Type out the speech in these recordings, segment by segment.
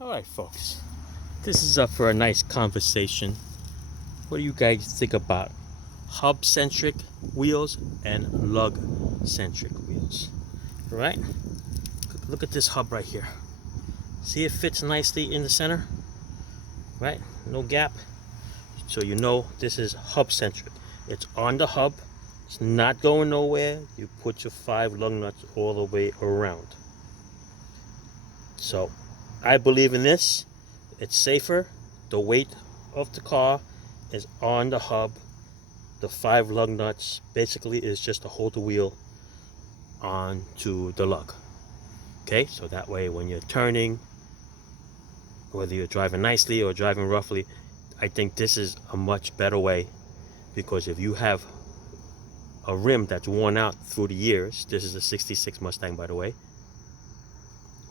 Alright folks, this is up for a nice conversation. What do you guys think about hub centric wheels and lug centric wheels? Right? Look at this hub right here. See, it fits nicely in the center, right? No gap. So you know this is hub centric. It's on the hub, it's not going nowhere. You put your 5 lug nuts all the way around. So I believe in this. It's safer. The weight of the car is on the hub. The 5 lug nuts basically is just to hold the wheel onto the lug. Okay, so that way when you're turning, whether you're driving nicely or driving roughly, I think this is a much better way, because if you have a rim that's worn out through the years, this is a 66 Mustang by the way,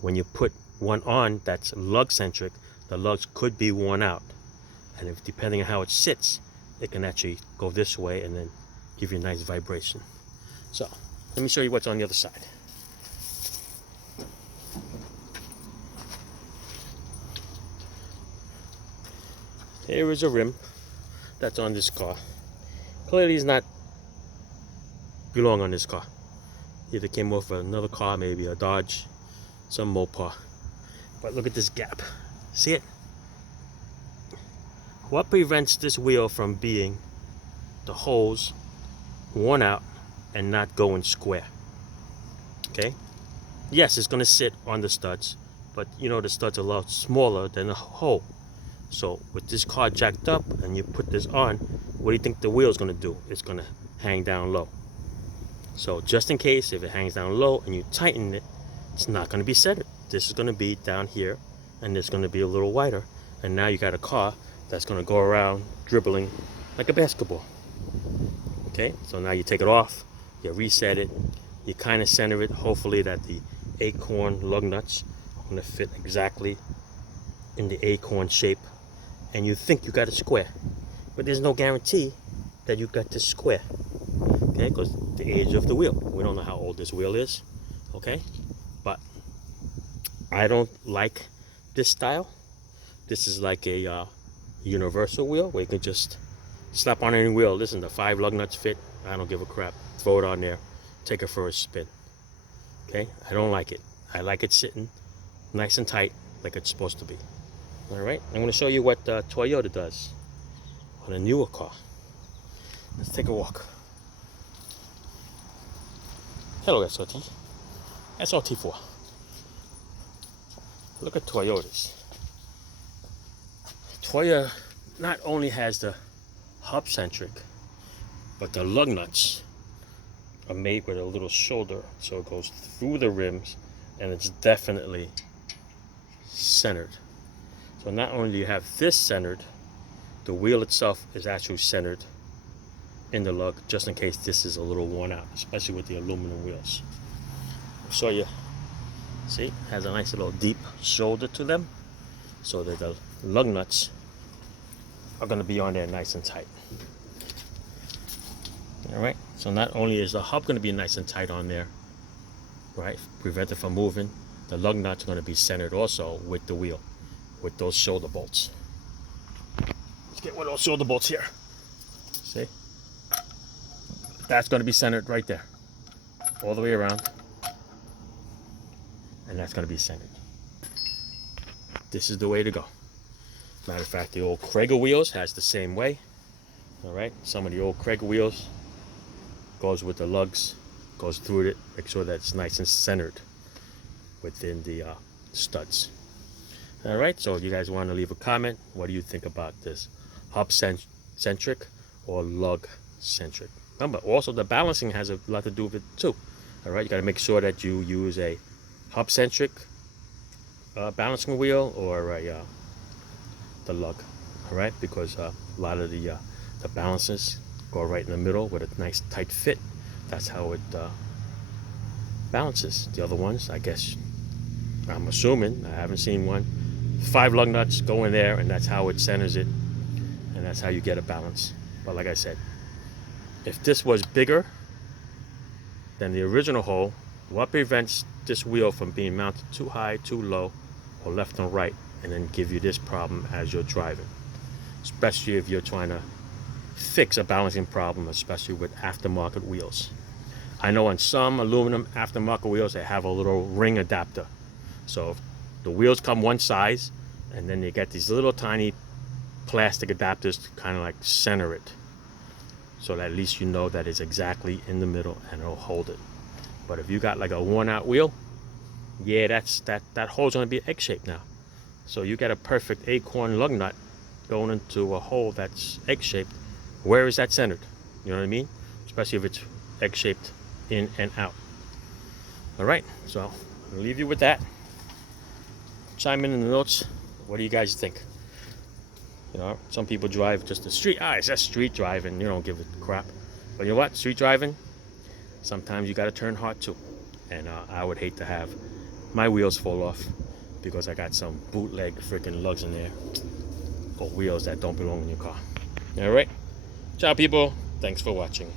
when you put one on that's lug centric, the lugs could be worn out, and if depending on how it sits, it can actually go this way and then give you a nice vibration. So let me show you what's on the other side. Here is a rim that's on this car. Clearly it's not belong on this car. Either came off another car, maybe a Dodge, some Mopar. But look at this gap. See it? What prevents this wheel from being the holes worn out and not going square? Okay? Yes, it's gonna sit on the studs, but you know the studs are a lot smaller than the hole. So with this car jacked up and you put this on, what do you think the wheel is going to do? It's going to hang down low. So just in case, if it hangs down low and you tighten it, it's not going to be centered. This is going to be down here, and it's going to be a little wider. And now you got a car that's going to go around dribbling like a basketball. Okay, so now you take it off, you reset it, you kind of center it. Hopefully that the acorn lug nuts are going to fit exactly in the acorn shape, and you think you got it square, but there's no guarantee that you got this square. Okay, because the age of the wheel, we don't know how old this wheel is. Okay, but I don't like this style. This is like a universal wheel where you can just slap on any wheel. Listen, the 5 lug nuts fit. I don't give a crap. Throw it on there, take it for a spin. Okay, I don't like it. I like it sitting nice and tight like it's supposed to be. All right, I'm going to show you what Toyota does on a newer car. Let's take a walk. Hello, SRT. SRT4. Look at Toyotas. Toyota not only has the hub centric, but the lug nuts are made with a little shoulder, so it goes through the rims, and it's definitely centered. So not only do you have this centered, the wheel itself is actually centered in the lug, just in case this is a little worn out, especially with the aluminum wheels. I'll show you. See, it has a nice little deep shoulder to them, so that the lug nuts are going to be on there nice and tight. All right, so not only is the hub going to be nice and tight on there, right, prevent it from moving, the lug nuts are going to be centered also with the wheel, with those shoulder bolts. Let's get one of those shoulder bolts here. See? That's going to be centered right there, all the way around, and that's going to be centered. This is the way to go. Matter of fact, the old Krager wheels has the same way. All right, some of the old Krager wheels goes with the lugs, goes through it, make sure that it's nice and centered within the studs. All right, so if you guys want to leave a comment, what do you think about this hub centric or lug centric? Remember, also the balancing has a lot to do with it too. All right, you got to make sure that you use a hub centric balancing wheel or the lug. All right, because a lot of the balances go right in the middle with a nice tight fit. That's how it balances. The other ones, I guess, I'm assuming, I haven't seen one, 5 lug nuts go in there, and that's how it centers it, and that's how you get a balance. But like I said, if this was bigger than the original hole, what prevents this wheel from being mounted too high, too low, or left and right, and then give you this problem as you're driving, especially if you're trying to fix a balancing problem, especially with aftermarket wheels. I know on some aluminum aftermarket wheels they have a little ring adapter, so the wheels come one size and then you get these little tiny plastic adapters to kind of like center it, so that at least you know that it's exactly in the middle and it'll hold it. But if you got like a worn out wheel, yeah, that hole's gonna be egg-shaped now. So you get a perfect acorn lug nut going into a hole that's egg-shaped. Where is that centered? You know what I mean? Especially if it's egg-shaped in and out. All right, so I'll leave you with that. Chime in the notes. What do you guys think? You know, some people drive just the street. It's just street driving. You don't give a crap. But you know what? Street driving, sometimes you got to turn hard too. And I would hate to have my wheels fall off because I got some bootleg freaking lugs in there, or wheels that don't belong in your car. All right. Ciao, people. Thanks for watching.